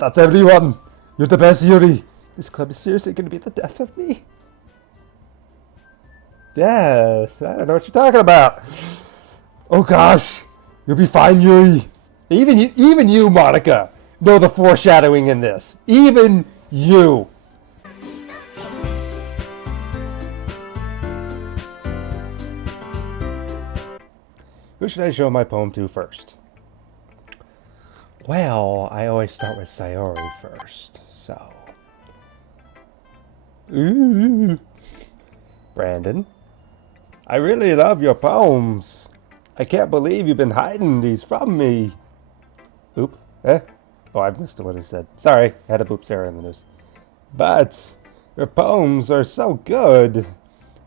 That's everyone. You're the best, Yuri. This club is seriously going to be the death of me. Yes, I don't know what you're talking about. Oh gosh, you'll be fine, Yuri. Even you, Monica, know the foreshadowing in this. Even you. Who should I show my poem to first? Well, I always start with Sayori first, so... Ooh. Brandon, I really love your poems. I can't believe you've been hiding these from me. Oop. Oh, I've missed what he said. Sorry, I had to boop Sarah in the news. But your poems are so good.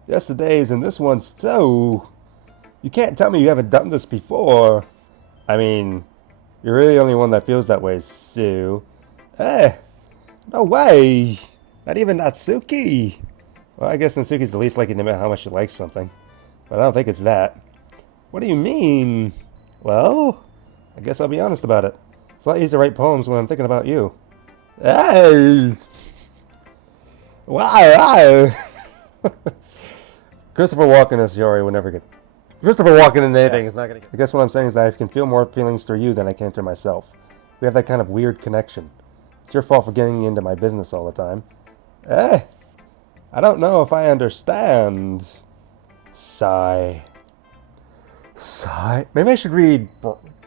Yesterday's and this one's too. You can't tell me you haven't done this before. I mean, you're really the only one that feels that way, Sue. No way. Not even Natsuki. Well, I guess Natsuki's the least likely to admit how much she likes something. But I don't think it's that. What do you mean? Well, I guess I'll be honest about it. It's a lot easier to write poems when I'm thinking about you. Hey! Wow! Christopher Walken as Sayori would never get... Christopher Walken in anything is not going to get... I guess what I'm saying is that I can feel more feelings through you than I can through myself. We have that kind of weird connection. It's your fault for getting into my business all the time. I don't know if I understand. Sigh. Maybe I should read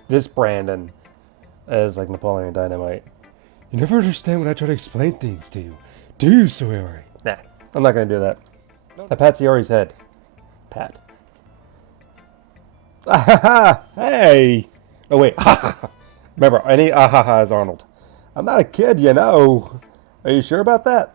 this Brandon as like Napoleon Dynamite. You never understand when I try to explain things to you. Do you, Sayori? Nah, I'm not going to do that. I pat Sayori's head. Pat. Hey! Oh, wait. Remember, any ahaha is Arnold. I'm not a kid, you know. Are you sure about that?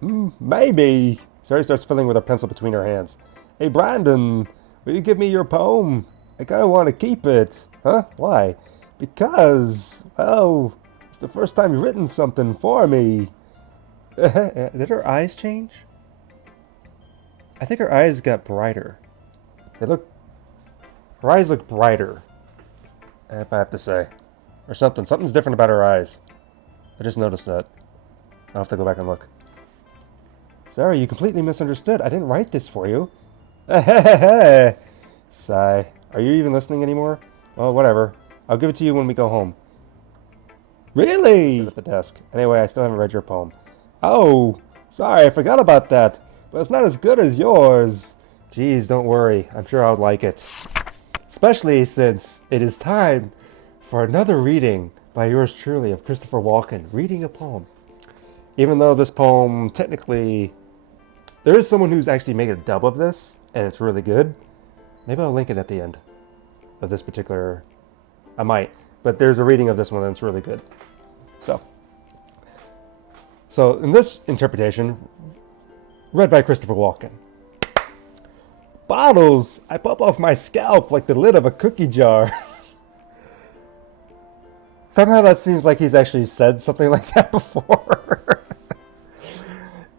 Maybe. Sayori starts fiddling with her pencil between her hands. Hey, Brandon, will you give me your poem? I kind of want to keep it. Huh? Why? Because, well, it's the first time you've written something for me. Did her eyes change? I think her eyes got brighter. Her eyes look brighter, if I have to say. Or something. Something's different about her eyes. I just noticed that. I'll have to go back and look. Sarah, you completely misunderstood. I didn't write this for you. Sigh. Are you even listening anymore? Well, whatever. I'll give it to you when we go home. Really? Sit at the desk. Anyway, I still haven't read your poem. Oh, sorry, I forgot about that. But it's not as good as yours. Geez, don't worry. I'm sure I would like it. Especially since it is time for another reading by yours truly of Christopher Walken, reading a poem. Even though this poem, technically, there is someone who's actually made a dub of this, and it's really good. Maybe I'll link it at the end of this particular... I might, but there's a reading of this one that's really good. So in this interpretation, read by Christopher Walken. Bottles! I pop off my scalp like the lid of a cookie jar. Somehow that seems like he's actually said something like that before.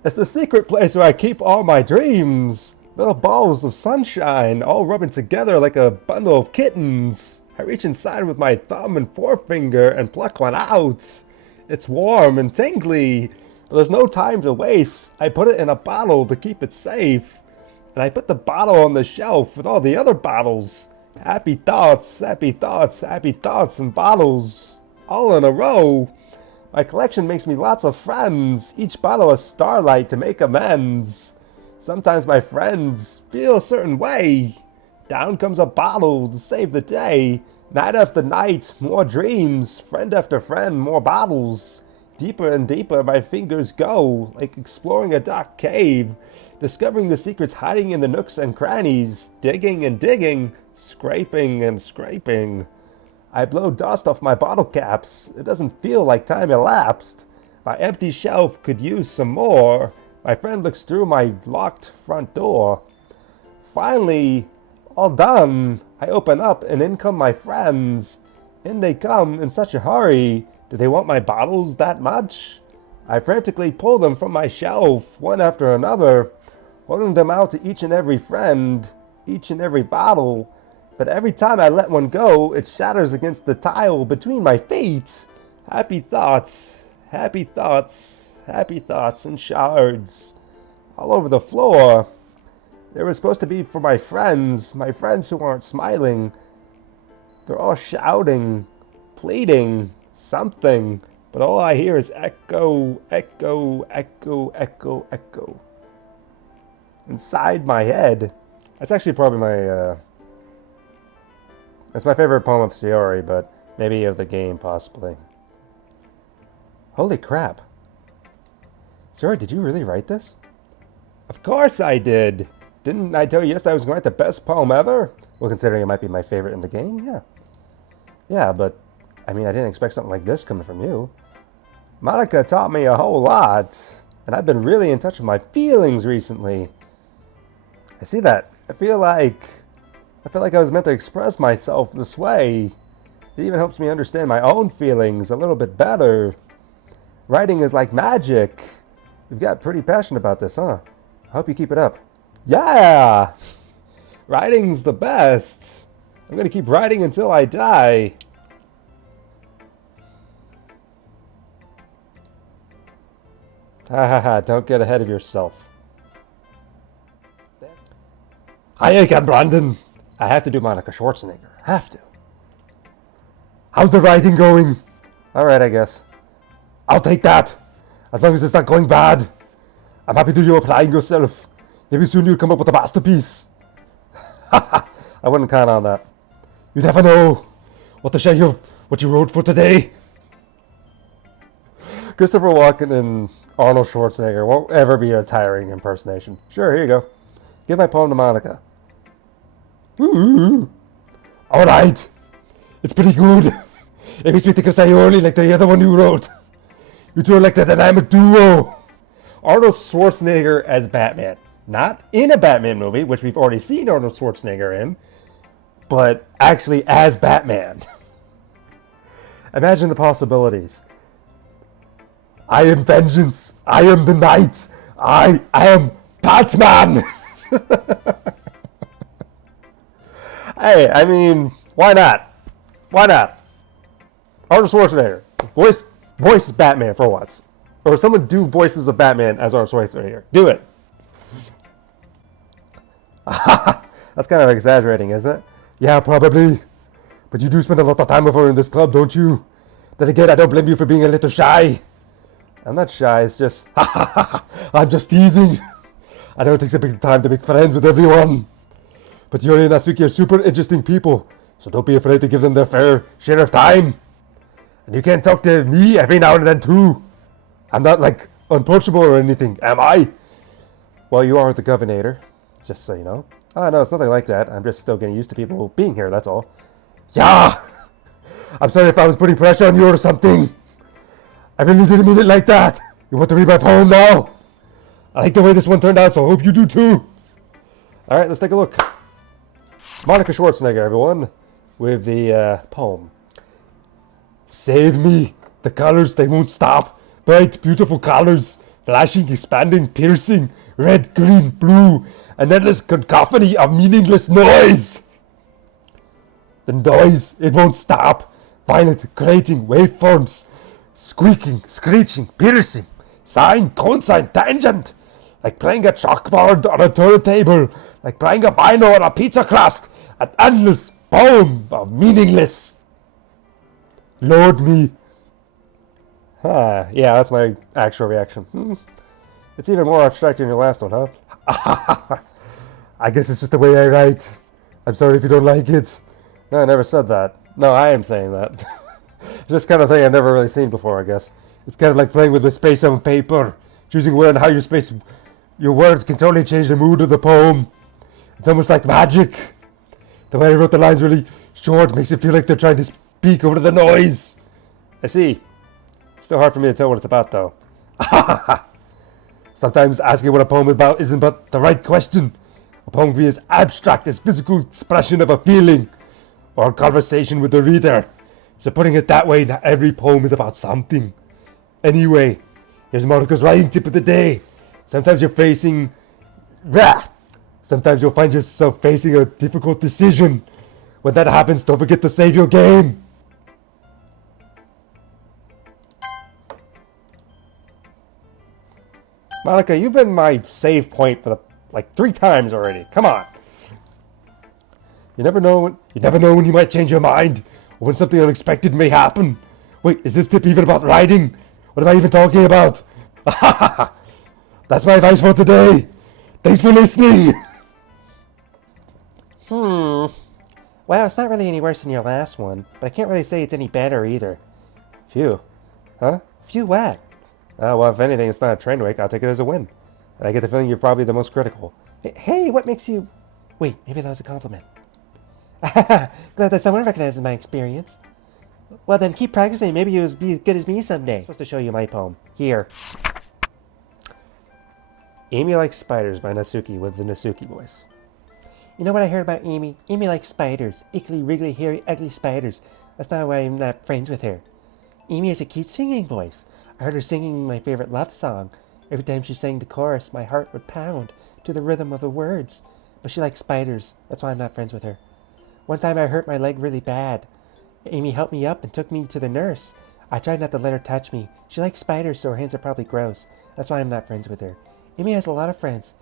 It's the secret place where I keep all my dreams. Little balls of sunshine, all rubbing together like a bundle of kittens. I reach inside with my thumb and forefinger and pluck one out. It's warm and tingly, but there's no time to waste. I put it in a bottle to keep it safe. And I put the bottle on the shelf with all the other bottles. Happy thoughts, happy thoughts, happy thoughts, and bottles. All in a row. My collection makes me lots of friends. Each bottle a starlight to make amends. Sometimes my friends feel a certain way. Down comes a bottle to save the day. Night after night, more dreams. Friend after friend, more bottles. Deeper and deeper my fingers go, like exploring a dark cave. Discovering the secrets hiding in the nooks and crannies. Digging and digging, scraping and scraping. I blow dust off my bottle caps. It doesn't feel like time elapsed. My empty shelf could use some more. My friend looks through my locked front door. Finally, all done. I open up and in come my friends. In they come in such a hurry. Do they want my bottles that much? I frantically pull them from my shelf, one after another, holding them out to each and every friend, each and every bottle. But every time I let one go, it shatters against the tile between my feet. Happy thoughts, happy thoughts, happy thoughts in shards all over the floor. They were supposed to be for my friends who aren't smiling. They're all shouting, pleading, something, but all I hear is echo, echo, echo, echo, echo. Inside my head. That's actually probably that's my favorite poem of Sayori, but maybe of the game, possibly. Holy crap. Sayori, did you really write this? Of course I did! Didn't I tell you yes I was going to write the best poem ever? Well, considering it might be my favorite in the game, yeah. Yeah, but, I mean, I didn't expect something like this coming from you. Monica taught me a whole lot, and I've been really in touch with my feelings recently. I see that. I feel like I was meant to express myself this way. It even helps me understand my own feelings a little bit better. Writing is like magic. You've got pretty passionate about this, huh? I hope you keep it up. Yeah! Writing's the best. I'm gonna keep writing until I die. Ha ha ha, don't get ahead of yourself. Hi again, Brandon. I have to do Monica Schwarzenegger. Have to. How's the writing going? Alright, I guess. I'll take that. As long as it's not going bad. I'm happy that you're applying yourself. Maybe soon you'll come up with a masterpiece. I wouldn't count on that. You never know what to share what you wrote for today. Christopher Walken and Arnold Schwarzenegger won't ever be a tiring impersonation. Sure, here you go. Give my poem to Monica. Ooh. Alright. It's pretty good. It makes me think of Sayori like the other one you wrote. You two are like the dynamic duo. Arnold Schwarzenegger as Batman. Not in a Batman movie, which we've already seen Arnold Schwarzenegger in, but actually as Batman. Imagine the possibilities. I am vengeance. I am the night. I am Batman. Hey, I mean, why not? Why not? Arnold Schwarzenegger. Voice Batman for once. Or someone do voices of Batman as Arnold Schwarzenegger. Do it. That's kind of exaggerating, isn't it? Yeah, probably. But you do spend a lot of time with her in this club, don't you? Then again, I don't blame you for being a little shy. I'm not shy, it's just... I'm just teasing. I know it takes a big time to make friends with everyone. But Yuri and Natsuki are super interesting people, so don't be afraid to give them their fair share of time. And you can talk to me every now and then too. I'm not, like, unapproachable or anything, am I? Well, you are the governor, just so you know. Oh, no, it's nothing like that. I'm just still getting used to people being here, that's all. Yeah! I'm sorry if I was putting pressure on you or something. I really didn't mean it like that. You want to read my poem now? I like the way this one turned out, so I hope you do too. Alright, let's take a look. Monica Schwarzenegger, everyone, with the poem. Save me. The colors, they won't stop. Bright, beautiful colors. Flashing, expanding, piercing. Red, green, blue. An endless cacophony of meaningless noise. The noise, it won't stop. Violent, grating waveforms. Squeaking, screeching, piercing. Sine, cosine, tangent. Like playing a chalkboard on a turntable. Like playing a vinyl on a pizza crust. An endless poem of meaningless. Lord me. Yeah, that's my actual reaction. It's even more abstract than your last one, huh? I guess it's just the way I write. I'm sorry if you don't like it. No, I never said that. No, I am saying that. It's just kind of thing I've never really seen before, I guess. It's kind of like playing with the space on paper. Choosing where and how your words can totally change the mood of the poem. It's almost like magic. The way I wrote the lines really short makes it feel like they're trying to speak over the noise. I see. It's still hard for me to tell what it's about, though. Sometimes asking what a poem is about isn't but the right question. A poem can be as abstract as physical expression of a feeling or a conversation with the reader. So putting it that way, not every poem is about something. Anyway, here's Monica's writing tip of the day. Sometimes you'll find yourself facing a difficult decision. When that happens, don't forget to save your game. Monica, you've been my save point for like 3 times already. Come on. You never know when you might change your mind, or when something unexpected may happen. Wait, is this tip even about riding? What am I even talking about? That's my advice for today. Thanks for listening. Well, it's not really any worse than your last one, but I can't really say it's any better either. Phew. Huh? Phew what? Well, if anything, it's not a train wreck. I'll take it as a win. And I get the feeling you're probably the most critical. Hey, what makes you... Wait, maybe that was a compliment. Glad that someone recognizes my experience. Well then, keep practicing. Maybe you'll be as good as me someday. I'm supposed to show you my poem. Here. Amy Likes Spiders by Natsuki with the Natsuki voice. You know what I heard about Amy? Amy likes spiders. Ickly, wriggly, hairy, ugly spiders. That's not why I'm not friends with her. Amy has a cute singing voice. I heard her singing my favorite love song. Every time she sang the chorus, my heart would pound to the rhythm of the words. But she likes spiders. That's why I'm not friends with her. One time I hurt my leg really bad. Amy helped me up and took me to the nurse. I tried not to let her touch me. She likes spiders, so her hands are probably gross. That's why I'm not friends with her. Amy has a lot of friends.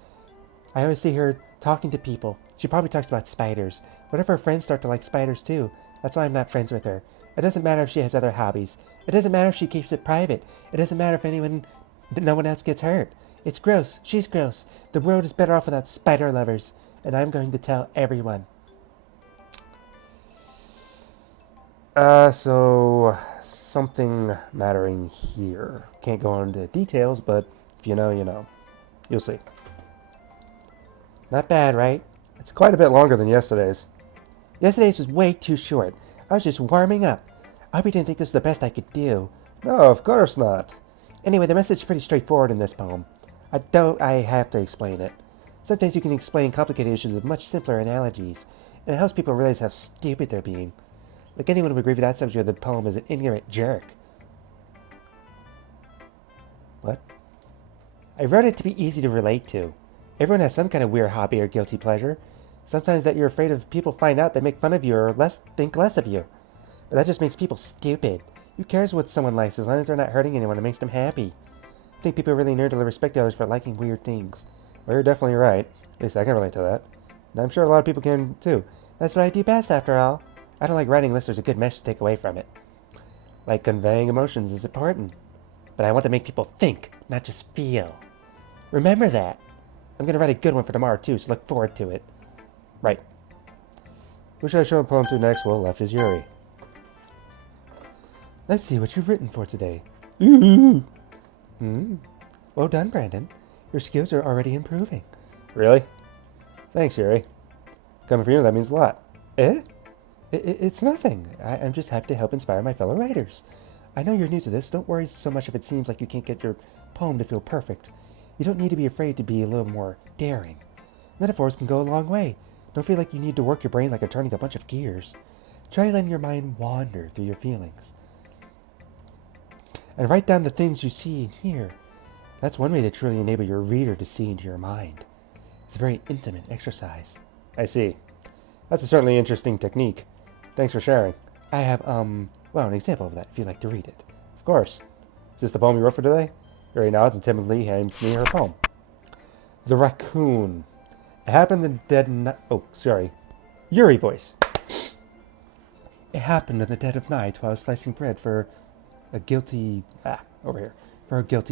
I always see her talking to people. She probably talks about spiders. What if her friends start to like spiders too? That's why I'm not friends with her. It doesn't matter if she has other hobbies. It doesn't matter if she keeps it private. It doesn't matter if no one else gets hurt. It's gross. She's gross. The world is better off without spider lovers. And I'm going to tell everyone. So something mattering here. Can't go into details, but if you know, you know. You'll see. Not bad, right? It's quite a bit longer than yesterday's. Yesterday's was way too short. I was just warming up. I hope you didn't think this was the best I could do. No, of course not. Anyway, the message is pretty straightforward in this poem. I have to explain it. Sometimes you can explain complicated issues with much simpler analogies, and it helps people realize how stupid they're being. Like anyone would agree with that subject of the poem is an ignorant jerk. What? I wrote it to be easy to relate to. Everyone has some kind of weird hobby or guilty pleasure. Sometimes that you're afraid of people find out, they make fun of you or think less of you. But that just makes people stupid. Who cares what someone likes as long as they're not hurting anyone? It makes them happy. I think people really nerdily respect others for liking weird things. Well, you're definitely right. At least I can relate to that. And I'm sure a lot of people can too. That's what I do best after all. I don't like writing unless there's a good message to take away from it. Like conveying emotions is important. But I want to make people think, not just feel. Remember that. I'm going to write a good one for tomorrow too, so look forward to it. Right. Who should I show a poem to next? Well, left is Yuri. Let's see what you've written for today. Ooh. Well done, Brandon. Your skills are already improving. Really? Thanks, Yuri. Coming from you, that means a lot. It's nothing. I'm just happy to help inspire my fellow writers. I know you're new to this. Don't worry so much if it seems like you can't get your poem to feel perfect. You don't need to be afraid to be a little more daring. Metaphors can go a long way. Don't feel like you need to work your brain like you're turning a bunch of gears. Try letting your mind wander through your feelings. And write down the things you see and hear. That's one way to truly enable your reader to see into your mind. It's a very intimate exercise. I see. That's a certainly interesting technique. Thanks for sharing. I have, an example of that if you'd like to read it. Of course. Is this the poem you wrote for today? Yuri nods and timidly hands me her poem. The Raccoon. It happened in the dead night. Oh, sorry. Yuri voice. It happened in the dead of night while I was slicing bread for a guilty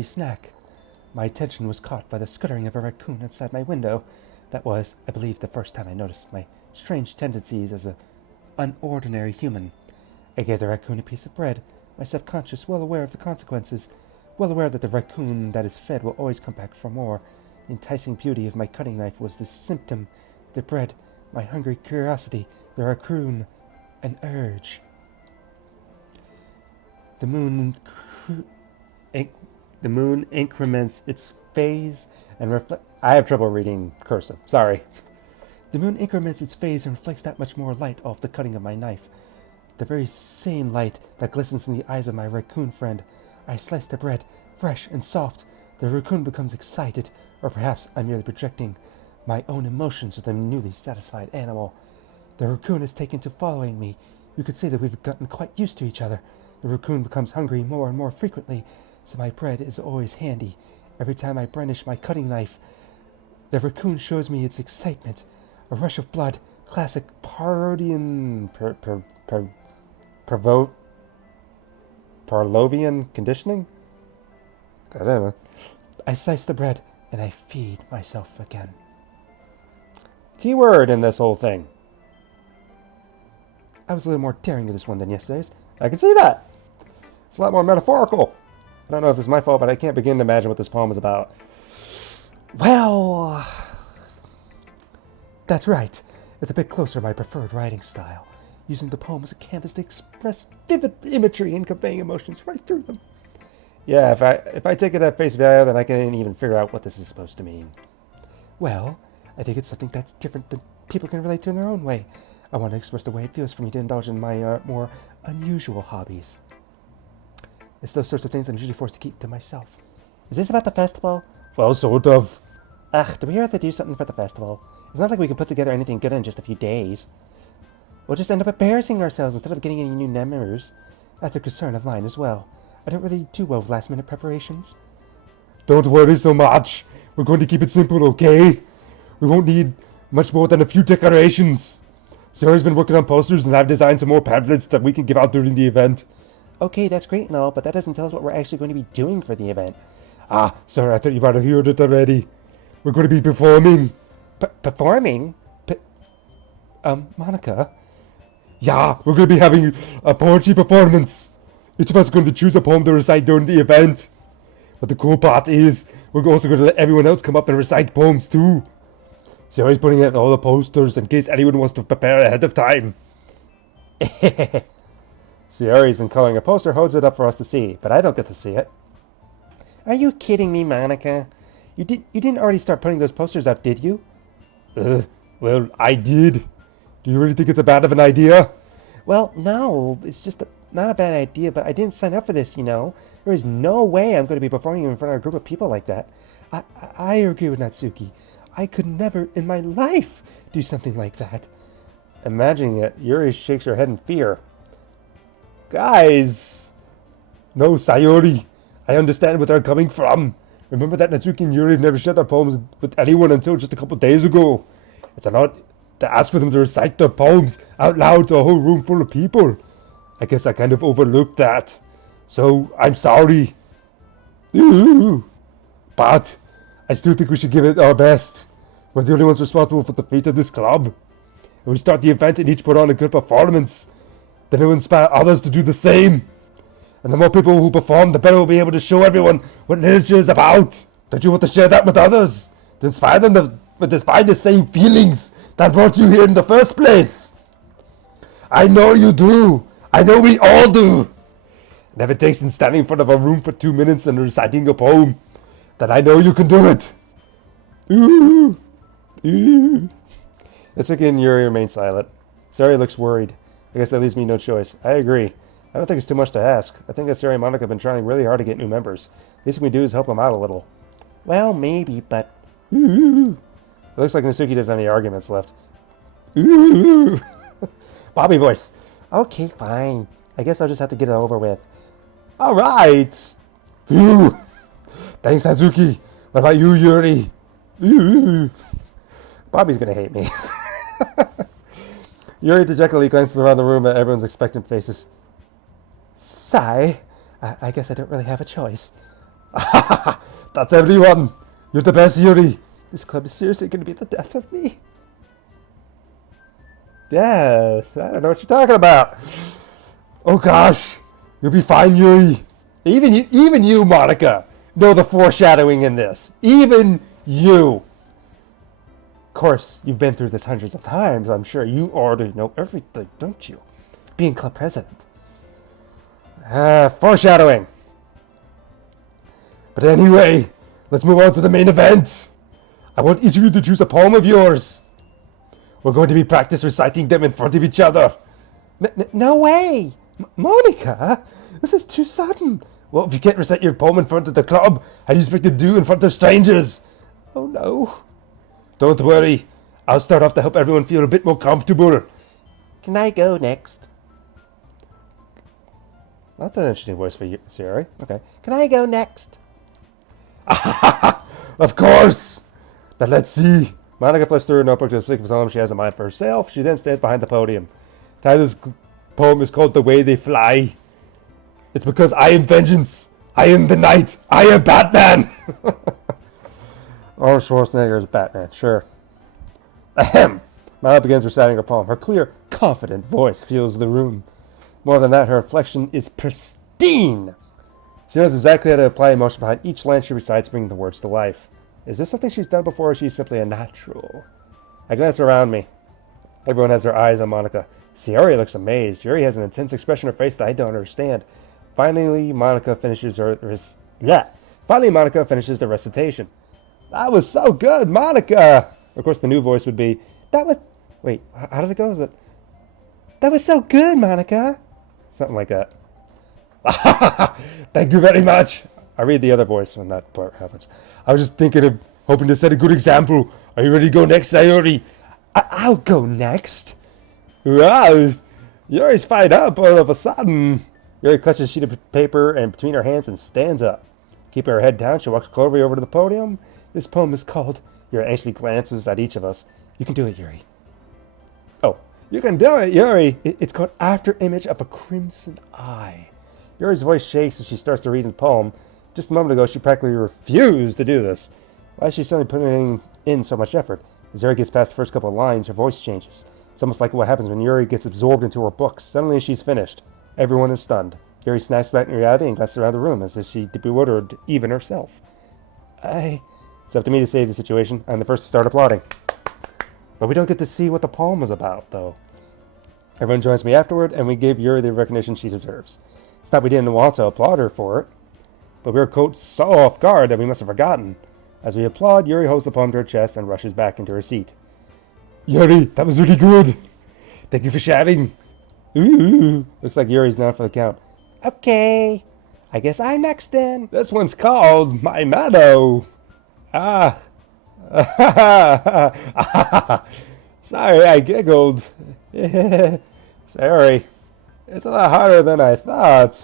snack. My attention was caught by the skittering of a raccoon outside my window. That was, I believe, the first time I noticed my strange tendencies as an unordinary human. I gave the raccoon a piece of bread, my subconscious well aware of the consequences, well aware that the raccoon that is fed will always come back for more. The enticing beauty of my cutting knife was the symptom, the bread, my hungry curiosity, the raccoon, an urge. The moon increments its phase and reflects... I have trouble reading cursive. Sorry. The moon increments its phase and reflects that much more light off the cutting of my knife. The very same light that glistens in the eyes of my raccoon friend. I slice the bread, fresh and soft. The raccoon becomes excited, or perhaps I'm merely projecting my own emotions with a newly satisfied animal. The raccoon has taken to following me. You could say that we've gotten quite used to each other. The raccoon becomes hungry more and more frequently, so my bread is always handy. Every time I brandish my cutting knife, the raccoon shows me its excitement. A rush of blood. Classic Parodian... Pavlovian conditioning? I don't know. I slice the bread, and I feed myself again. Keyword in this whole thing. I was a little more daring with this one than yesterday's. I can see that. It's a lot more metaphorical. I don't know if this is my fault, but I can't begin to imagine what this poem is about. Well, that's right. It's a bit closer to my preferred writing style, using the poem as a canvas to express vivid imagery and conveying emotions right through them. Yeah, if I take it at face value, then I can't even figure out what this is supposed to mean. Well, I think it's something that's different that people can relate to in their own way. I want to express the way it feels for me to indulge in my more unusual hobbies. It's those sorts of things I'm usually forced to keep to myself. Is this about the festival? Well, sort of. Ugh, do we have to do something for the festival? It's not like we can put together anything good in just a few days. We'll just end up embarrassing ourselves instead of getting any new members. That's a concern of mine as well. I don't really do well with last-minute preparations. Don't worry so much. We're going to keep it simple, okay? We won't need much more than a few decorations. Sayori's been working on posters, and I've designed some more pamphlets that we can give out during the event. Okay, that's great and all, but that doesn't tell us what we're actually going to be doing for the event. Ah, sorry, I thought you might have heard it already. We're going to be performing. Performing? Monica? Yeah, we're going to be having a poetry performance. Each of us is going to choose a poem to recite during the event. But the cool part is, we're also going to let everyone else come up and recite poems too. Sayori's putting out all the posters in case anyone wants to prepare ahead of time. Sayori's been coloring a poster, holds it up for us to see, but I don't get to see it. Are you kidding me, Monica? You didn't already start putting those posters up, did you? Well, I did. Do you really think it's a bad of an idea? Well, no, it's just not a bad idea, but I didn't sign up for this, you know. There is no way I'm going to be performing in front of a group of people like that. I agree with Natsuki. I could never in my life do something like that. Imagining it, Yuri shakes her head in fear. Guys! No, Sayori. I understand where they're coming from. Remember that Natsuki and Yuri have never shared their poems with anyone until just a couple days ago. It's a lot to ask for them to recite their poems out loud to a whole room full of people. I guess I kind of overlooked that. So, I'm sorry. Ooh. But I still think we should give it our best. We're the only ones responsible for the fate of this club. If we start the event and each put on a good performance, then it will inspire others to do the same. And the more people who perform, the better we'll be able to show everyone what literature is about. Don't you want to share that with others? To inspire them to inspire the same feelings that brought you here in the first place? I know you do. I know we all do. And if it takes in standing in front of a room for 2 minutes and reciting a poem, then I know you can do it. Ooh. Ooh. Natsuki and Yuri remain silent. Sayori looks worried. I guess that leaves me no choice. I agree. I don't think it's too much to ask. I think that Sayori and Monica have been trying really hard to get new members. Least we do is help them out a little. Well, maybe, but... Ooh. It looks like Natsuki doesn't have any arguments left. Ooh. Bobby voice. Okay, fine. I guess I'll just have to get it over with. Alright. Phew. Thanks, Natsuki. What about you, Yuri? Ooh. Bobby's gonna hate me. Yuri dejectedly glances around the room at everyone's expectant faces. Sigh. I guess I don't really have a choice. That's everyone. You're the best, Yuri. This club is seriously going to be the death of me. Yes, I don't know what you're talking about. Oh gosh, you'll be fine, Yuri. Even you, Monica, know the foreshadowing in this. Even you. Of course, you've been through this hundreds of times. I'm sure you already know everything, don't you? Being club president. Foreshadowing. But anyway, let's move on to the main event. I want each of you to choose a poem of yours. We're going to be practice reciting them in front of each other. No way! Monica, this is too sudden. Well, if you can't recite your poem in front of the club, how do you expect to do in front of strangers? Oh no. Don't worry. I'll start off to help everyone feel a bit more comfortable. Can I go next? That's an interesting voice for you, Sayori. Okay. Can I go next? Of course! Now let's see. Monica flips through her notebook to a specific poem she has in mind for herself. She then stands behind the podium. Tyler's poem is called The Way They Fly. It's because I am vengeance. I am the night. I am Batman. Arnold Schwarzenegger is Batman, sure. Ahem. Monica begins reciting her poem. Her clear, confident voice fills the room. More than that, her inflection is pristine. She knows exactly how to apply emotion behind each line she recites, bringing the words to life. Is this something she's done before, or is she simply a natural? I glance around me. Everyone has their eyes on Monica. Sayori looks amazed. Yuri has an intense expression on her face that I don't understand. Finally, Monica finishes the recitation. That was so good, Monica! Of course, the new voice would be, wait, how did it go? That was so good, Monica! Something like that. Thank you very much. I read the other voice when that part happens. I was just hoping to set a good example. Are you ready to go next, Sayori? I'll go next. Wow, Yuri's fired up all of a sudden. Yuri clutches a sheet of paper and between her hands and stands up. Keeping her head down, she walks cloverly over to the podium. This poem is called... Yuri anxiously glances at each of us. You can do it, Yuri. Oh, you can do it, Yuri. It's called After Image of a Crimson Eye. Yuri's voice shakes as she starts to read the poem. Just a moment ago, she practically refused to do this. Why is she suddenly putting in so much effort? As Yuri gets past the first couple of lines, her voice changes. It's almost like what happens when Yuri gets absorbed into her books. Suddenly she's finished. Everyone is stunned. Yuri snaps back in reality and glances around the room as if she bewildered even herself. It's up to me to save the situation. I'm the first to start applauding. But we don't get to see what the poem is about, though. Everyone joins me afterward, and we give Yuri the recognition she deserves. It's not we didn't want to applaud her for it, but we were caught so off guard that we must have forgotten. As we applaud, Yuri holds the poem to her chest and rushes back into her seat. Yuri, that was really good. Thank you for sharing. Ooh, looks like Yuri's down for the count. Okay, I guess I'm next then. This one's called My Meadow. Sorry, I giggled. Sorry. It's a lot harder than I thought.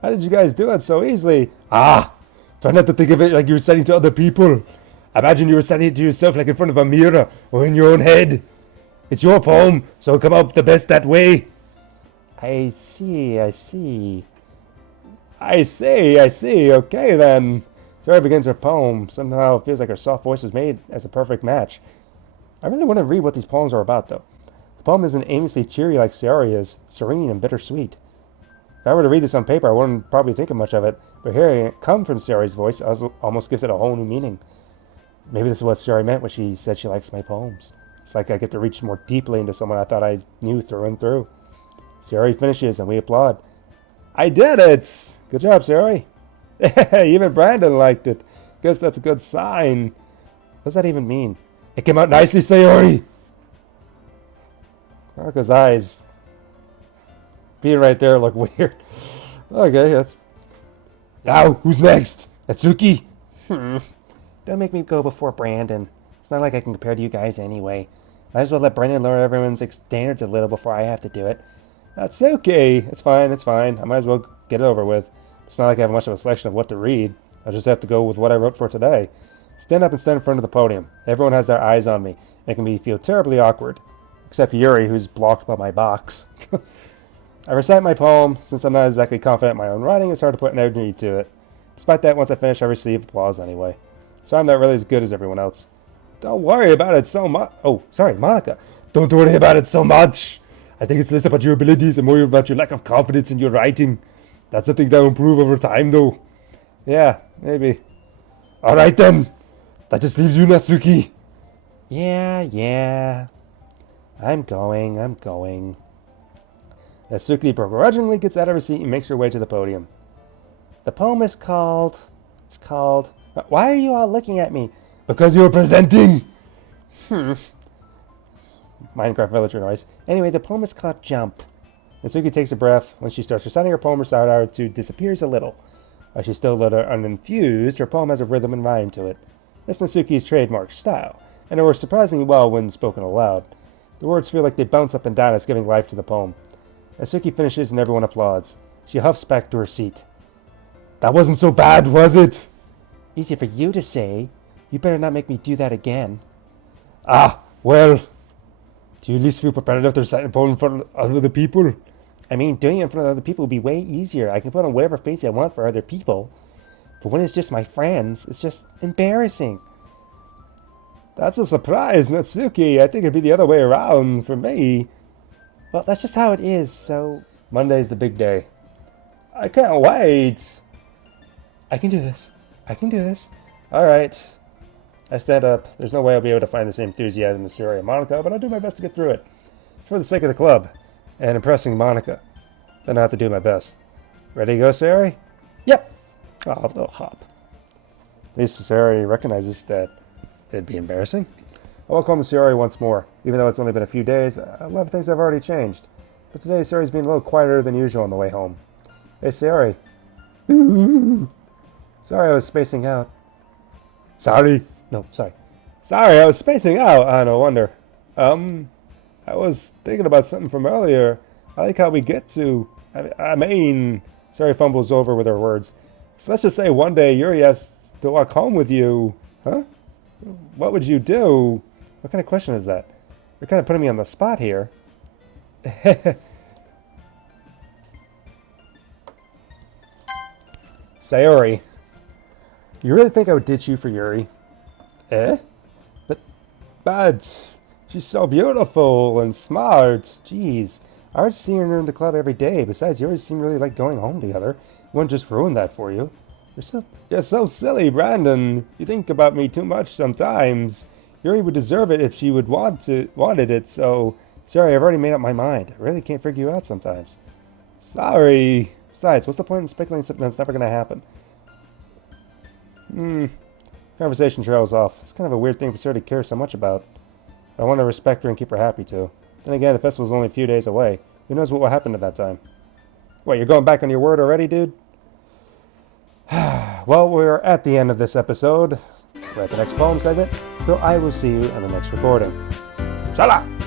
How did you guys do it so easily? Try not to think of it like you were reciting to other people. Imagine you were reciting it to yourself like in front of a mirror or in your own head. It's your poem, so come out the best that way. I see. Okay then. Sarah begins her poem. Somehow it feels like her soft voice is made as a perfect match. I really want to read what these poems are about, though. The poem isn't aimlessly cheery like Sayori is, serene and bittersweet. If I were to read this on paper, I wouldn't probably think of much of it, but hearing it come from Sayori's voice almost gives it a whole new meaning. Maybe this is what Sayori meant when she said she likes my poems. It's like I get to reach more deeply into someone I thought I knew through and through. Sayori finishes and we applaud. I did it! Good job, Sayori. Even Brandon liked it. Guess that's a good sign. What does that even mean? It came out nicely, Sayori! Marco's eyes being right there look weird. Okay, that's... Now, who's next? Atsuki? Don't make me go before Brandon. It's not like I can compare to you guys anyway. Might as well let Brandon lower everyone's standards a little before I have to do it. That's okay. It's fine. I might as well get it over with. It's not like I have much of a selection of what to read. I'll just have to go with what I wrote for today. Stand up and stand in front of the podium. Everyone has their eyes on me. And it can feel terribly awkward. Except Yuri, who's blocked by my box. I recite my poem. Since I'm not exactly confident in my own writing, it's hard to put energy to it. Despite that, once I finish, I receive applause anyway. So I'm not really as good as everyone else. Don't worry about it so much. Oh, sorry, Monica. Don't worry about it so much. I think it's less about your abilities and more about your lack of confidence in your writing. That's something that will improve over time, though. Yeah, maybe. Alright then. That just leaves you, Natsuki. Yeah. I'm going. Natsuki begrudgingly gets out of her seat and makes her way to the podium. The poem is called... Why are you all looking at me? Because you're presenting! Minecraft villager noise. Anyway, the poem is called Jump. Natsuki takes a breath. When she starts reciting her poem, her side attitude disappears a little. While she's still a little unenthused, her poem has a rhythm and rhyme to it. That's Natsuki's trademark style, and it works surprisingly well when spoken aloud. The words feel like they bounce up and down as giving life to the poem. Natsuki finishes and everyone applauds. She huffs back to her seat. That wasn't so bad, was it? Easy for you to say. You better not make me do that again. Ah, well. Do you at least feel prepared enough to recite a poem in front of other people? I mean, doing it in front of other people would be way easier. I can put on whatever face I want for other people. But when it's just my friends, it's just embarrassing. That's a surprise, Natsuki. I think it'd be the other way around for me. Well, that's just how it is, so... Monday's the big day. I can't wait. I can do this. I can do this. Alright. I stand up. There's no way I'll be able to find the same enthusiasm as Sayori and Monica, but I'll do my best to get through it. For the sake of the club, and impressing Monica. Then I have to do my best. Ready to go, Sayori? Yep. Oh, a little hop. At least Sayori recognizes that it'd be embarrassing. I welcome Sayori once more. Even though it's only been a few days, a lot of things have already changed. But today, Sayori's being a little quieter than usual on the way home. Hey, Sayori. Sorry, I was spacing out. Sorry. No, sorry. Sorry, I was spacing out. Ah, no wonder. I was thinking about something from earlier. I like how we get to... I mean... Sayori fumbles over with her words. So let's just say one day Yuri has to walk home with you. Huh? What would you do? What kind of question is that? You're kind of putting me on the spot here. Sayori. You really think I would ditch you for Yuri? Eh? But she's so beautiful and smart. Jeez. I already see her in the club every day. Besides, you always seem really like going home together. You wouldn't just ruin that for you. You're so silly, Brandon. You think about me too much sometimes. Yuri would deserve it if she would wanted it, so... Sorry, I've already made up my mind. I really can't figure you out sometimes. Sorry. Besides, what's the point in speculating something that's never going to happen? Conversation trails off. It's kind of a weird thing for Sarah to care so much about. I want to respect her and keep her happy, too. Then again, the festival's only a few days away. Who knows what will happen at that time? What, you're going back on your word already, dude? Well, we're at the end of this episode. We're at the next poem segment, so I will see you in the next recording. Shala!